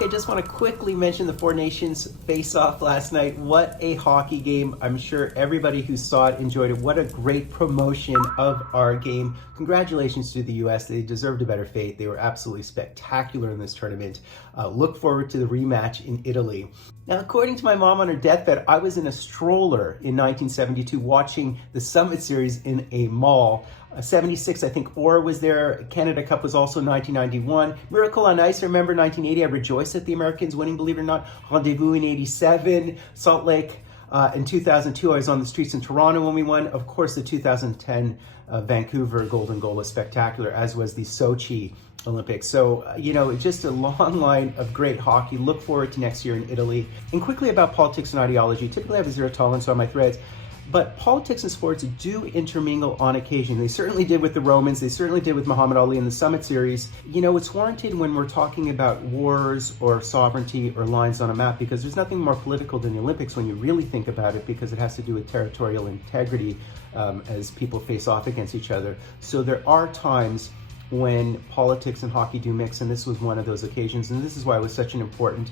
break, I just want to quickly mention the Four Nations face-off last night. What a hockey game. I'm sure everybody who saw it enjoyed it. What a great promotion of our game. Congratulations to the US. They deserved a better fate. They were absolutely spectacular in this tournament. Look forward to the rematch in Italy. Now, according to my mom on her deathbed, I was in a stroller in 1972 watching the Summit Series in a mall. 76, I think Orr was there. Canada Cup was also 1991. Miracle on Ice, I remember 1980. I rejoiced at the Americans winning, believe it or not. Rendezvous in 87. Salt Lake in 2002. I was on the streets in Toronto when we won. Of course, the 2010 Vancouver Golden Goal was spectacular, as was the Sochi Olympics. So, just a long line of great hockey. Look forward to next year in Italy. And quickly about politics and ideology. Typically, I have a zero tolerance on my threads. But politics and sports do intermingle on occasion. They certainly did with the Romans. They certainly did with Muhammad Ali in the Summit Series. It's warranted when we're talking about wars or sovereignty or lines on a map, because there's nothing more political than the Olympics when you really think about it, because it has to do with territorial integrity as people face off against each other. So there are times when politics and hockey do mix, and this was one of those occasions. And this is why it was such an important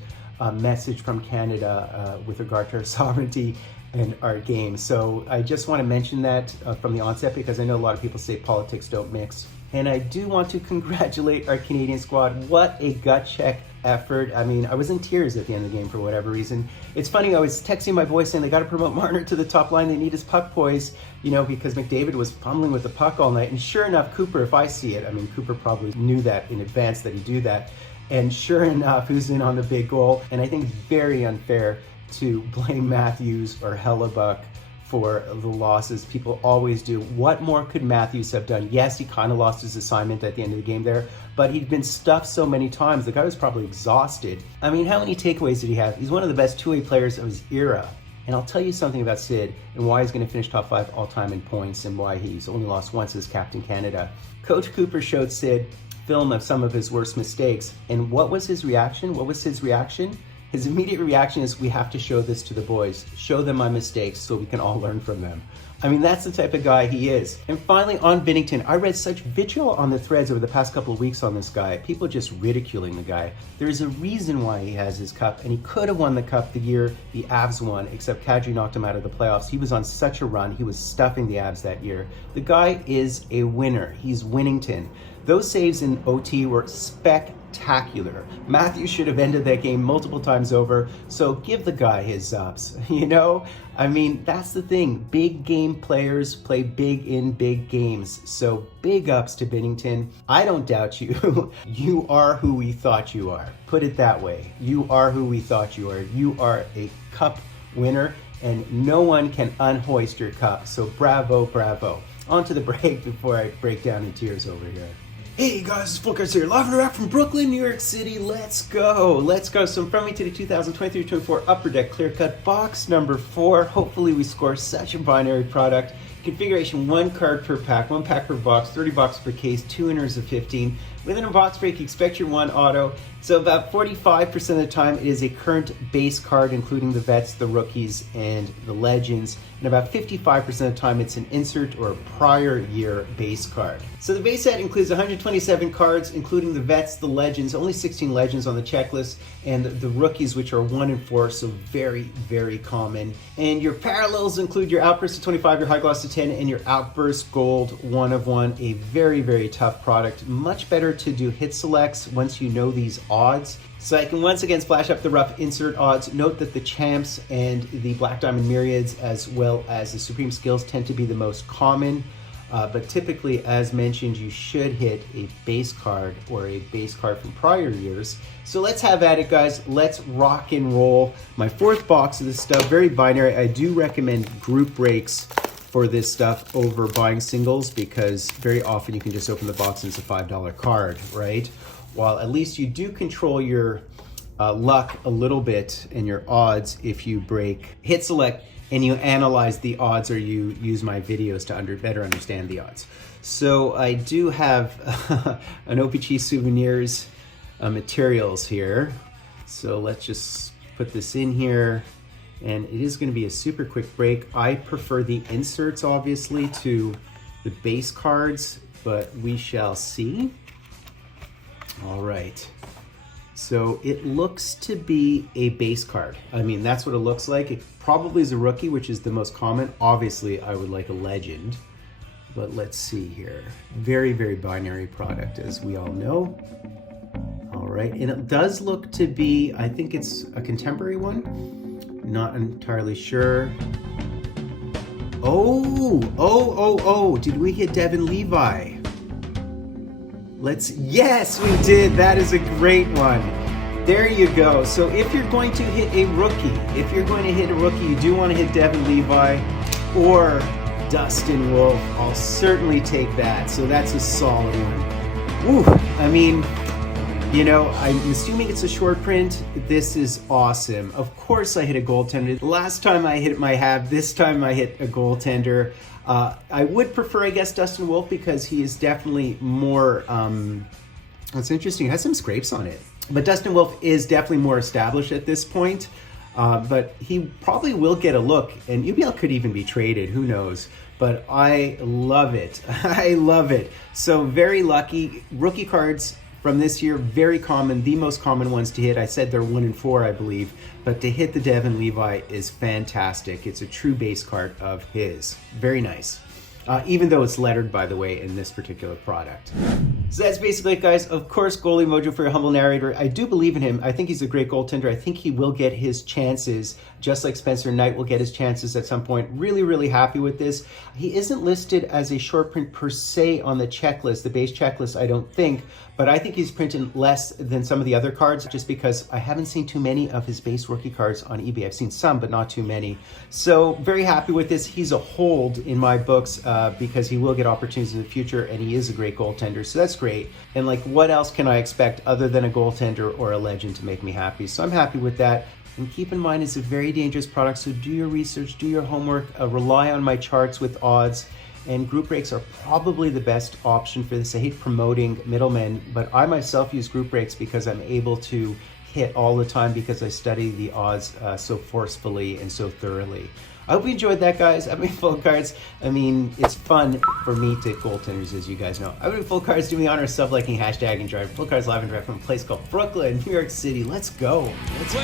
message from Canada with regard to our sovereignty and our game. So I just want to mention that from the onset, because I know a lot of people say politics don't mix. And I do want to congratulate our Canadian squad. What a gut check effort. I mean, I was in tears at the end of the game for whatever reason. It's funny, I was texting my boys saying they got to promote Marner to the top line. They need his puck poise, because McDavid was fumbling with the puck all night. And sure enough, Cooper, if I see it, Cooper probably knew that in advance that he'd do that. And sure enough, who's in on the big goal? And I think very unfair to blame Matthews or Hellebuck for the losses. People always do. What more could Matthews have done? Yes, he kind of lost his assignment at the end of the game there, but he'd been stuffed so many times. The guy was probably exhausted. How many takeaways did he have? He's one of the best two-way players of his era. And I'll tell you something about Sid and why he's going to finish top 5 all-time in points and why he's only lost once as Captain Canada. Coach Cooper showed Sid film of some of his worst mistakes. And what was his reaction? What was Sid's reaction? His immediate reaction is, we have to show this to the boys. Show them my mistakes so we can all learn from them. That's the type of guy he is. And finally, on Binnington, I read such vitriol on the threads over the past couple of weeks on this guy. People just ridiculing the guy. There's a reason why he has his cup, and he could have won the cup the year the Avs won, except Kadri knocked him out of the playoffs. He was on such a run. He was stuffing the Avs that year. The guy is a winner. He's Winnington. Those saves in OT were spectacular. Matthews should have ended that game multiple times over, so give the guy his ups, That's the thing. Big game players play big in big games, so big ups to Binnington. I don't doubt you. You are who we thought you are. Put it that way. You are who we thought you are. You are a cup winner, and no one can unhoist your cup, so bravo, bravo. On to the break before I break down in tears over here. Hey guys, it's Fultoncards here, live and direct from Brooklyn, New York City. Let's go. So from me to the 2023-24 Upper Deck Clear Cut box number 4. Hopefully we score such a binary product. Configuration 1 card per pack, 1 pack per box, 30 boxes per case, 2 winners of 15. Within a box break, expect your 1 auto. So about 45% of the time, it is a current base card, including the vets, the rookies, and the legends. And about 55% of the time, it's an insert or a prior year base card. So the base set includes 127 cards, including the vets, the legends, only 16 legends on the checklist, and the rookies, which are 1 and 4, so very, very common. And your parallels include your Outburst to 25, your High Gloss to 10, and your Outburst Gold 1 of 1, a very, very tough product. Much better to do hit selects once you know these odds. So I can once again splash up the rough insert odds. Note that the Champs and the Black Diamond Myriads, as well as the Supreme Skills, tend to be the most common. But typically, as mentioned, you should hit a base card or a base card from prior years. So let's have at it, guys. Let's rock and roll. My 4th box of this stuff, very binary. I do recommend group breaks for this stuff over buying singles, because very often you can just open the box and it's a $5 card, right? While at least you do control your luck a little bit and your odds if you break hit select and you analyze the odds, or you use my videos to better understand the odds. So I do have an OPG Souvenirs materials here. So let's just put this in here. And it is going to be a super quick break. I prefer the inserts, obviously, to the base cards, but we shall see. All right. So it looks to be a base card. I mean, that's what it looks like. It probably is a rookie, which is the most common. Obviously, I would like a legend, but let's see here. Very, very binary product, as we all know. All right, and it does look to be, I think it's a contemporary one. Not entirely sure. Oh, did we hit Devin Levi? Yes, we did. That is a great one. There you go. So if you're going to hit a rookie, you do want to hit Devin Levi or Dustin Wolf. I'll certainly take that. So that's a solid one. Ooh, I mean, you know, I'm assuming it's a short print. This is awesome. Of course I hit a goaltender. Last time I hit my half, this time I hit a goaltender. I would prefer, I guess, Dustin Wolf because he is definitely more, it's interesting, it has some scrapes on it. But Dustin Wolf is definitely more established at this point, but he probably will get a look, and UBL could even be traded, who knows. But I love it. I love it. So very lucky. Rookie cards from this year, very common, the most common ones to hit. I said they're 1 in 4, I believe, but to hit the Devin Levi is fantastic. It's a true base card of his. Very nice. Even though it's lettered, by the way, in this particular product. So that's basically it, guys. Of course, Goalie Mojo for your humble narrator. I do believe in him. I think he's a great goaltender. I think he will get his chances, just like Spencer Knight will get his chances at some point. Really, really happy with this. He isn't listed as a short print per se on the checklist, the base checklist, I don't think, but I think he's printed less than some of the other cards just because I haven't seen too many of his base rookie cards on eBay. I've seen some, but not too many. So very happy with this. He's a hold in my books because he will get opportunities in the future, and he is a great goaltender. So that's great. And like, what else can I expect other than a goaltender or a legend to make me happy? So I'm happy with that. And keep in mind, it's a very dangerous product, so do your research, do your homework, rely on my charts with odds, and group breaks are probably the best option for this. I hate promoting middlemen, but I myself use group breaks because I'm able to hit all the time because I study the odds so forcefully and so thoroughly. I hope you enjoyed that, guys. I mean, full cards. I mean, it's fun for me to goaltenders, as you guys know. I would full cards. Do me the honor of sub-liking, hashtag, and drive. Full cards live and direct from a place called Brooklyn, New York City. Let's go. Let's go.